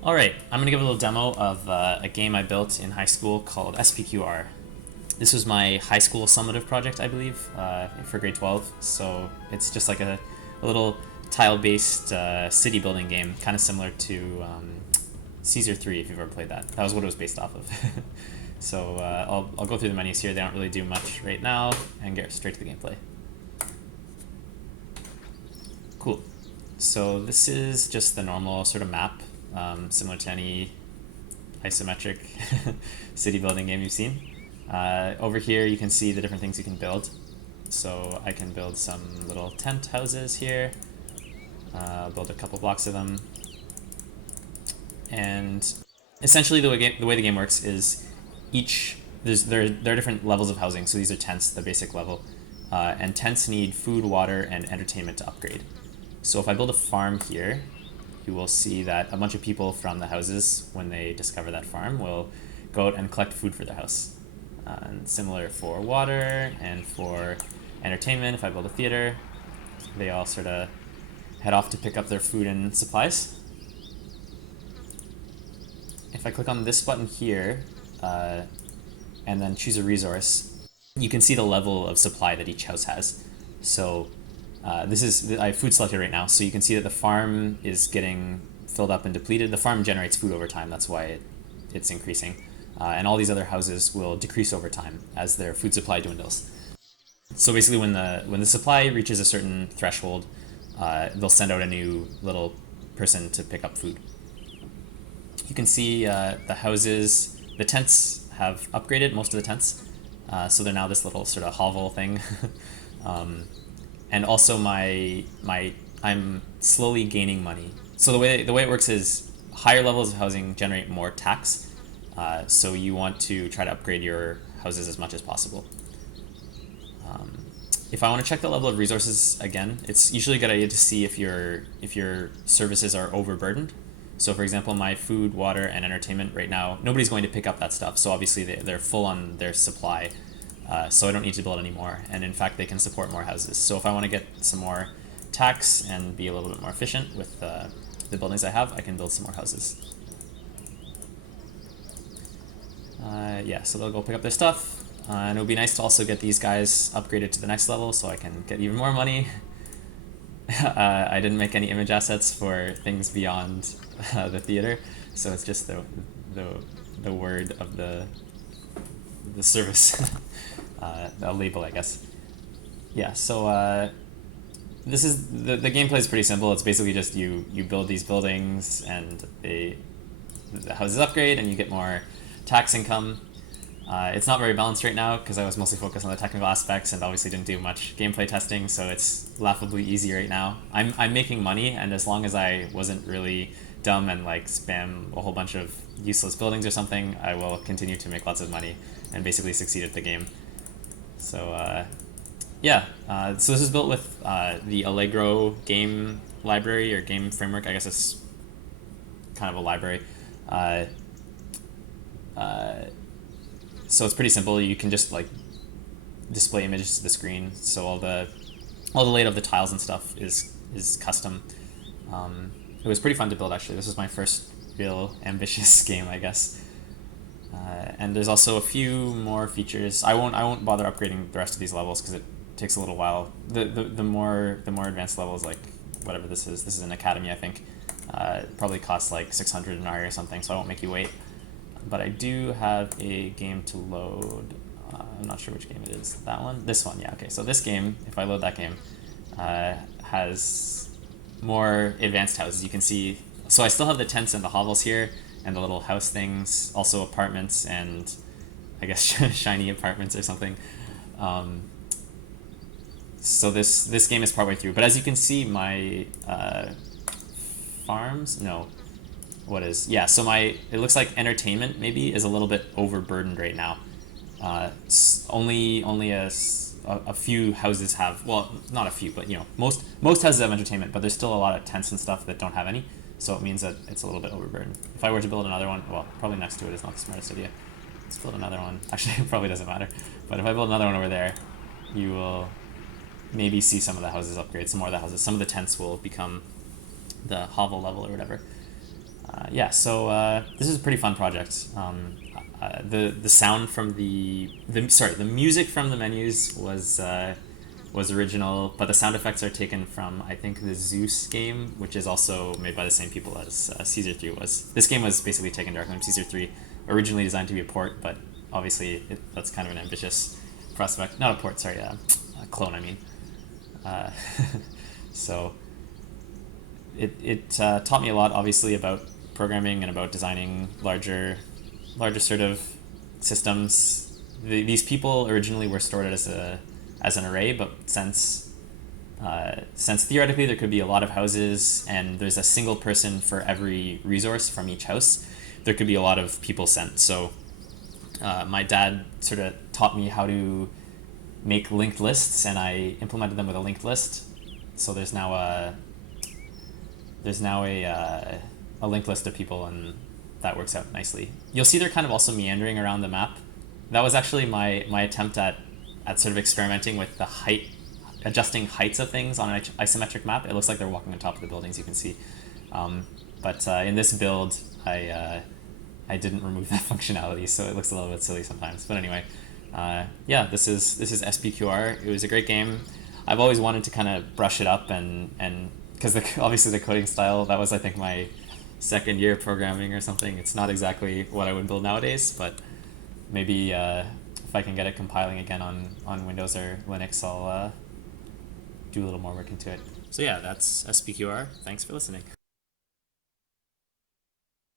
Alright, I'm going to give a little demo of a game I built in high school called SPQR. This was my high school summative project, I believe, for grade 12. So it's just like a little tile-based city building game, kind of similar to Caesar 3, if you've ever played that. That was what it was based off of. So I'll go through the menus here. They don't really do much right now, and get straight to the gameplay. Cool. So this is just the normal sort of map, similar to any isometric city building game you've seen. Over here you can see the different things you can build. So I can build some little tent houses here. I'll build a couple blocks of them. And essentially the way the game works is there are different levels of housing. So these are tents, the basic level. And tents need food, water, and entertainment to upgrade. So if I build a farm here, you will see that a bunch of people from the houses, when they discover that farm, will go out and collect food for their house. And similar for water and for entertainment, if I build a theater, they all sort of head off to pick up their food and supplies. If I click on this button here, and then choose a resource, you can see the level of supply that each house has. So I have food selected right now, so you can see that the farm is getting filled up and depleted. The farm generates food over time, that's why it's increasing. And all these other houses will decrease over time as their food supply dwindles. So basically when the supply reaches a certain threshold, they'll send out a new little person to pick up food. You can see the houses, the tents have upgraded, most of the tents. So they're now this little sort of hovel thing. And also I'm slowly gaining money. So the way it works is higher levels of housing generate more tax. So you want to try to upgrade your houses as much as possible. If I want to check the level of resources again, it's usually a good idea to see if your services are overburdened. So for example, my food, water, and entertainment right now, nobody's going to pick up that stuff. So obviously they're full on their supply. So I don't need to build any more. And in fact, they can support more houses. So if I want to get some more tax and be a little bit more efficient with the buildings I have, I can build some more houses. Yeah, so they'll go pick up their stuff. And it would be nice to also get these guys upgraded to the next level so I can get even more money. I didn't make any image assets for things beyond the theater, so it's just the word of the service, a label, I guess. Yeah, so this is the gameplay is pretty simple. It's basically just you build these buildings and the houses upgrade and you get more tax income. It's not very balanced right now because I was mostly focused on the technical aspects and obviously didn't do much gameplay testing, so it's laughably easy right now. I'm making money, and as long as I wasn't really dumb and like spam a whole bunch of useless buildings or something, I will continue to make lots of money and basically succeed at the game. So yeah, so this is built with the Allegro game library or game framework. I guess it's kind of a library. So it's pretty simple. You can just like display images to the screen. So all the layout of the tiles and stuff is custom. It was pretty fun to build actually. This was my first real ambitious game, I guess. And there's also a few more features. I won't bother upgrading the rest of these levels because it takes a little while. The more advanced levels, like whatever this is an academy, I think. Probably costs like 600 an hour or something, so I won't make you wait. But I do have a game to load. I'm not sure which game it is. That one? This one, yeah, okay. So this game, if I load that game, has more advanced houses. You can see, so I still have the tents and the hovels here, and the little house things, also apartments and I guess shiny apartments or something. So this game is partway through. But as you can see, my farms, no. What is, yeah, so it looks like entertainment maybe is a little bit overburdened right now. Only a few houses have, well, not a few, but you know, most houses have entertainment, but there's still a lot of tents and stuff that don't have any, so it means that it's a little bit overburdened. If I were to build another one, well, probably next to it is not the smartest idea. Let's build another one. Actually, it probably doesn't matter. But if I build another one over there, you will maybe see some of the houses upgrade, some more of the houses. Some of the tents will become the hovel level or whatever. Yeah, so this is a pretty fun project. The sound from the music from the menus was original, but the sound effects are taken from, I think, the Zeus game, which is also made by the same people as Caesar 3 was. This game was basically taken directly from Caesar 3, originally designed to be a port, but obviously that's kind of an ambitious prospect. Not a port, sorry, a clone, I mean. Uh, so it taught me a lot, obviously, about programming and about designing larger sort of systems. These people originally were stored as an array, but since theoretically there could be a lot of houses and there's a single person for every resource from each house, there could be a lot of people sent. So my dad sort of taught me how to make linked lists, and I implemented them with a linked list. So there's now a linked list of people, and that works out nicely. You'll see they're kind of also meandering around the map. That was actually my attempt at sort of experimenting with the adjusting heights of things on an isometric map. It looks like they're walking on top of the buildings, you can see. But in this build, I didn't remove that functionality, so it looks a little bit silly sometimes. But anyway, yeah, this is SPQR. It was a great game. I've always wanted to kind of brush it up and because obviously the coding style, that was, I think, my second year programming or something. It's not exactly what I would build nowadays, but maybe if I can get it compiling again on Windows or Linux, I'll do a little more work into it. So yeah, that's SPQR. Thanks for listening.